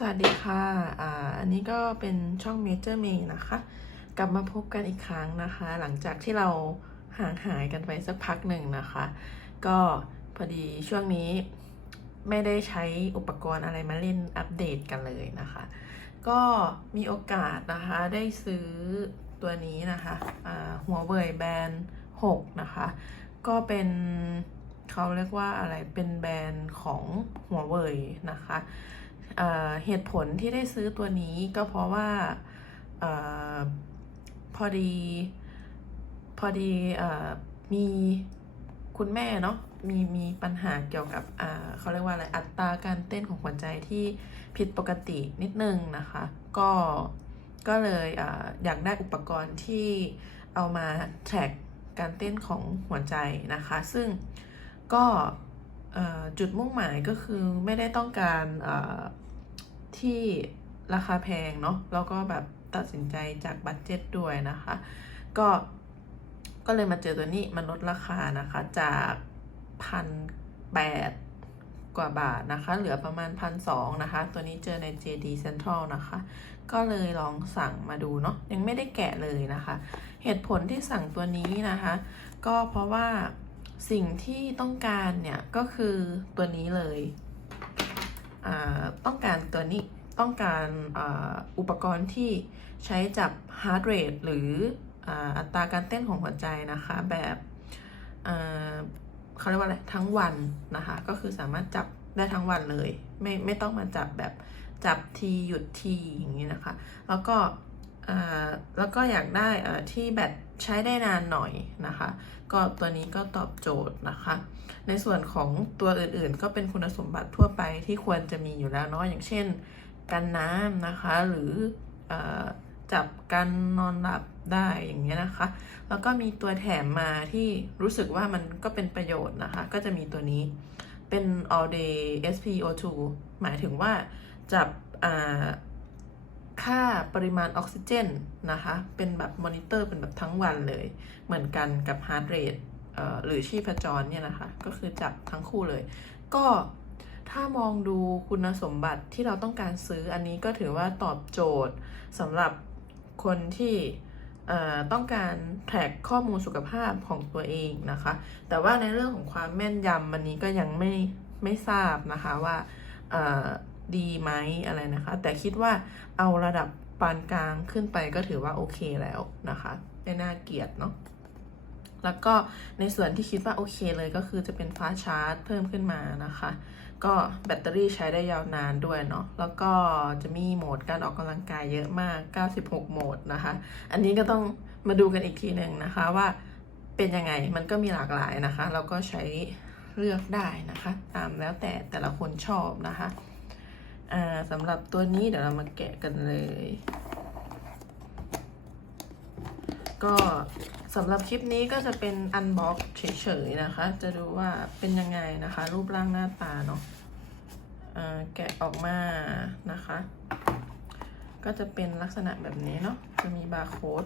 สวัสดีค่ะ อ่า อันนี้ก็เป็นช่อง Major May นะคะ กลับมาพบกันอีกครั้งนะคะ หลังจากที่เราห่างหายกันไปสักพักหนึ่งนะคะ ก็พอดีช่วงนี้ไม่ได้ใช้อุปกรณ์อะไรมาเล่นอัปเดตกันเลยนะคะ ก็มีโอกาสนะคะได้ซื้อตัวนี้นะคะ อ่า หัวเว่ยแบรนด์6นะคะ ก็เป็นเขาเรียกว่าอะไร เป็นแบรนด์ของหัวเว่ยนะคะ เหตุผลที่ได้ซื้อตัวนี้ก็เพราะว่าอพอดีพอดีอมีคุณแม่เนาะมีมีปัญหาเกี่ยวกับเขาเรียกว่าอะไรอัตราการเต้นของหัวใจที่ผิดปกตินิดนึงนะคะ ก็ก็เลยออยากได้อุปกรณ์ที่เอามา track การเต้นของหัวใจนะคะ ซึ่งก็จุดมุ่งหมายก็คือไม่ได้ต้องการ ที่ราคาแพงเนาะแล้วก็แบบตัดสินใจจากบัตเจ็ตด้วยนะคะ ก็ก็เลยมาเจอตัวนี้มันลดราคานะคะจากพันแปดกว่าบาทนะคะ เหลือประมาณพันสองนะคะ ตัวนี้เจอใน JD Central นะคะ ก็เลยลองสั่งมาดูเนาะยังไม่ได้แกะเลยนะคะ เหตุผลที่สั่งตัวนี้นะคะ ก็เพราะว่าสิ่งที่ต้องการเนี่ย ก็คือตัวนี้เลย ต้องการตัวนี้ต้องการอ,อุปกรณ์ที่ใช้จับ heart rate หรืออัตราการเต้นของหัวใจนะคะ แบบเขาเรียกว่าอะไรทั้งวันนะคะ ก็คือสามารถจับได้ทั้งวันเลย ไม่ไม่ต้องมาจับแบบจับทีหยุดทีอย่างนี้นะคะ แล้วก็แล้วก็อยากได้ที่แบต ใช้ได้นานหน่อยนะคะ ก็ตัวนี้ก็ตอบโจทย์นะคะ ในส่วนของตัวอื่นๆ ก็เป็นคุณสมบัติทั่วไปที่ควรจะมีอยู่แล้วเนาะอย่างเช่น กันน้ำนะคะ หรืออจับกันนอนหลับได้อย่างเงี้ยนะคะ แล้วก็มีตัวแถมมาที่รู้สึกว่ามันก็เป็นประโยชน์นะคะ ก็จะมีตัวนี้เป็น all day SpO2 หมายถึงว่าจับ ค่าปริมาณออกซิเจนนะคะ เป็นแบบมอนิเตอร์เป็นแบบทั้งวันเลย เหมือนกันกับฮาร์ดเรทหรือชีพจรเนี่ยนะคะ ก็คือจับทั้งคู่เลย ก็ถ้ามองดูคุณสมบัติที่เราต้องการซื้ออันนี้ก็ถือว่าตอบโจทย์สำหรับคนที่ต้องการแท็กข้อมูลสุขภาพของตัวเองนะคะ แต่ว่าในเรื่องของความแม่นยำอันนี้ก็ยังไม่ไม่ทราบนะคะว่า ดีไหมอะไรนะคะ แต่คิดว่าเอาระดับปานกลางขึ้นไปก็ถือว่าโอเคแล้วนะคะไม่น่าเกลียดเนาะแล้วก็ในส่วนที่คิดว่าโอเคเลยก็คือจะเป็นฟ้าชาร์จเพิ่มขึ้นมานะคะ ก็แบตเตอรี่ใช้ได้ยาวนานด้วยเนาะแล้วก็จะมีโหมดการออกกำลังกายเยอะมาก 96 โหมดนะคะ อันนี้ก็ต้องมาดูกันอีกทีหนึ่งนะคะว่าเป็นยังไงมันก็มีหลากหลายนะคะแล้วก็ใช้เลือกได้นะคะ ตามแล้วแต่แต่ละคนชอบนะคะ อ่าสำหรับตัวนี้เดี๋ยวเรามาแกะกันเลย ก็สำหรับคลิปนี้ก็จะเป็นอันบ็อกเฉยๆนะคะ จะดูว่าเป็นยังไงนะคะ รูปร่างหน้าตาเนาะอ่าแกะออกมานะคะ ก็จะเป็นลักษณะแบบนี้เนาะจะมีบาร์โค้ด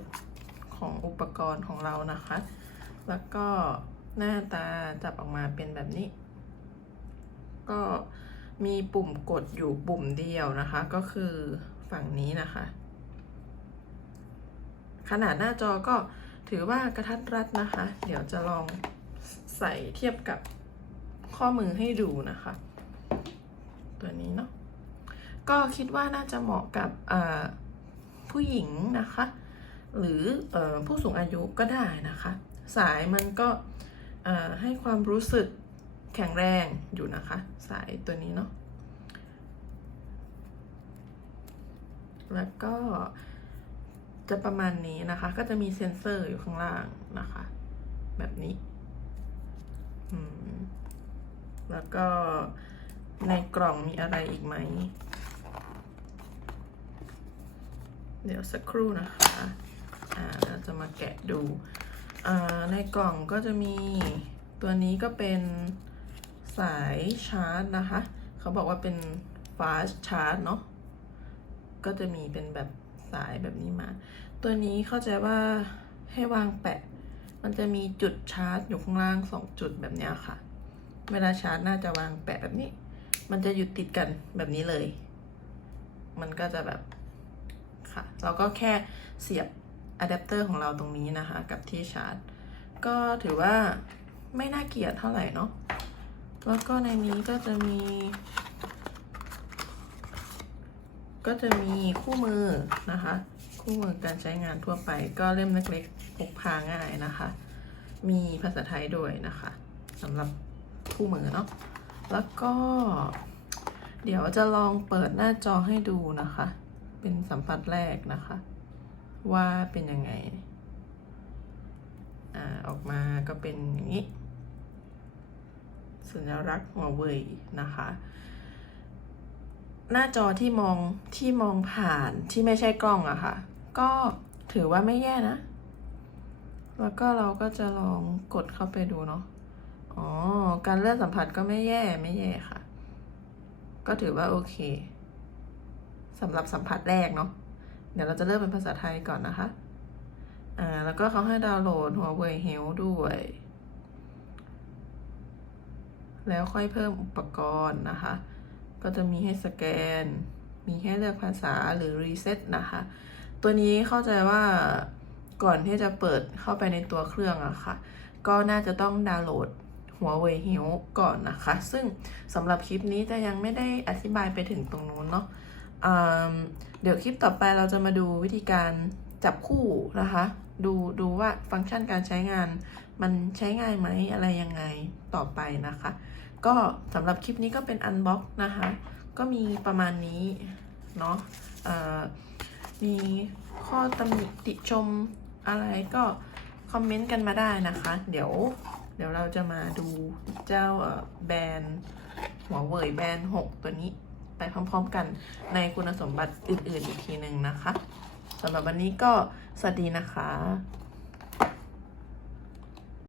ของอุปกรณ์ของเรานะคะ แล้วก็หน้าตาจับออกมาเป็นแบบนี้ ก็ มีปุ่มกดอยู่ปุ่มเดียวนะคะ ก็คือฝั่งนี้นะคะ ขนาดหน้าจอก็ถือว่ากระทัดรัดนะคะ เดี๋ยวจะลองใส่เทียบกับข้อมือให้ดูนะคะ ตัวนี้เนาะก็คิดว่าน่าจะเหมาะกับผู้หญิงนะคะ หรืออผู้สูงอายุก็ได้นะคะ สายมันก็ให้ความรู้สึก แข็งแรงอยู่นะคะ สายตัวนี้เนาะแล้วก็จะประมาณนี้นะคะ ก็จะมีเซ็นเซอร์อยู่ข้างล่างนะคะ แบบนี้แล้วก็ในกล่องมีอะไรอีกไหม เดี๋ยวสักครู่นะคะอ่าเราจะมาแกะดู อ่า ในกล่องก็จะมีตัวนี้ก็เป็น สายชาร์จนะคะ เขาบอกว่าเป็น fast charge เนาะก็จะมีเป็นแบบสายแบบนี้มา ตัวนี้เข้าใจว่าให้วางแปะ มันจะมีจุดชาร์จอยู่ข้างล่างสองจุดแบบนี้ค่ะ เวลาชาร์จน่าจะวางแปะแบบนี้ มันจะอยู่ติดกันแบบนี้เลย มันก็จะแบบค่ะ เราก็แค่เสียบอะแดปเตอร์ของเราตรงนี้นะคะ กับที่ชาร์จ ก็ถือว่าไม่น่าเกลียดเท่าไหร่เนาะ แล้วก็ในนี้ก็จะมี ก็จะมีคู่มือนะคะ คู่มือการใช้งานทั่วไป ก็เล่มเล็กๆพกพาง่ายนะคะ มีภาษาไทยด้วยนะคะสำหรับคู่มือเนาะแล้วก็ เดี๋ยวจะลองเปิดหน้าจอให้ดูนะคะ เป็นสัมผัสแรกนะคะ ว่าเป็นยังไง อ่าออกมาก็เป็นอย่างนี้ สัญลักษณ์หัวเว่ยนะคะ หน้าจอที่มองที่มองผ่านที่ไม่ใช่กล้องอะค่ะ ก็ถือว่าไม่แย่นะ แล้วก็เราก็จะลองกดเข้าไปดูเนาะอ๋อ การเลื่อนสัมผัสก็ไม่แย่ไม่แย่ค่ะ ก็ถือว่าโอเคสำหรับสัมผัสแรกเนาะเดี๋ยวเราจะเริ่มเป็นภาษาไทยก่อนนะคะ อ่า แล้วก็เขาให้ดาวน์โหลดหัวเว่ยเฮลด้วย แล้วค่อยเพิ่มอุปกรณ์นะคะ ก็จะมีให้สแกน มีให้เลือกภาษาหรือรีเซ็ตนะคะ ตัวนี้เข้าใจว่าก่อนที่จะเปิดเข้าไปในตัวเครื่องอะค่ะ ก็น่าจะต้องดาวน์โหลดหัวเว่ยเฮลก่อนนะคะ ซึ่งสำหรับคลิปนี้จะยังไม่ได้อธิบายไปถึงตรงนู้นเนาะเดี๋ยวคลิปต่อไปเราจะมาดูวิธีการจับคู่นะคะ ดูดูว่าฟังก์ชันการใช้งาน มันใช้ง่ายไหมอะไรยังไงต่อไปนะคะ ก็สำหรับคลิปนี้ก็เป็นอันบ็อกนะคะ ก็มีประมาณนี้เนาะมีข้อตำหนิติชมอะไรก็คอมเมนต์กันมาได้นะคะ เดี๋ยวเดี๋ยวเราจะมาดูเจ้าแบรนด์หัวเว่ยแบรนด์ 6 ตัวนี้ไปพร้อมๆกันในคุณสมบัติอื่นๆอีกทีหนึ่งนะคะสำหรับวันนี้ก็สวัสดีนะคะ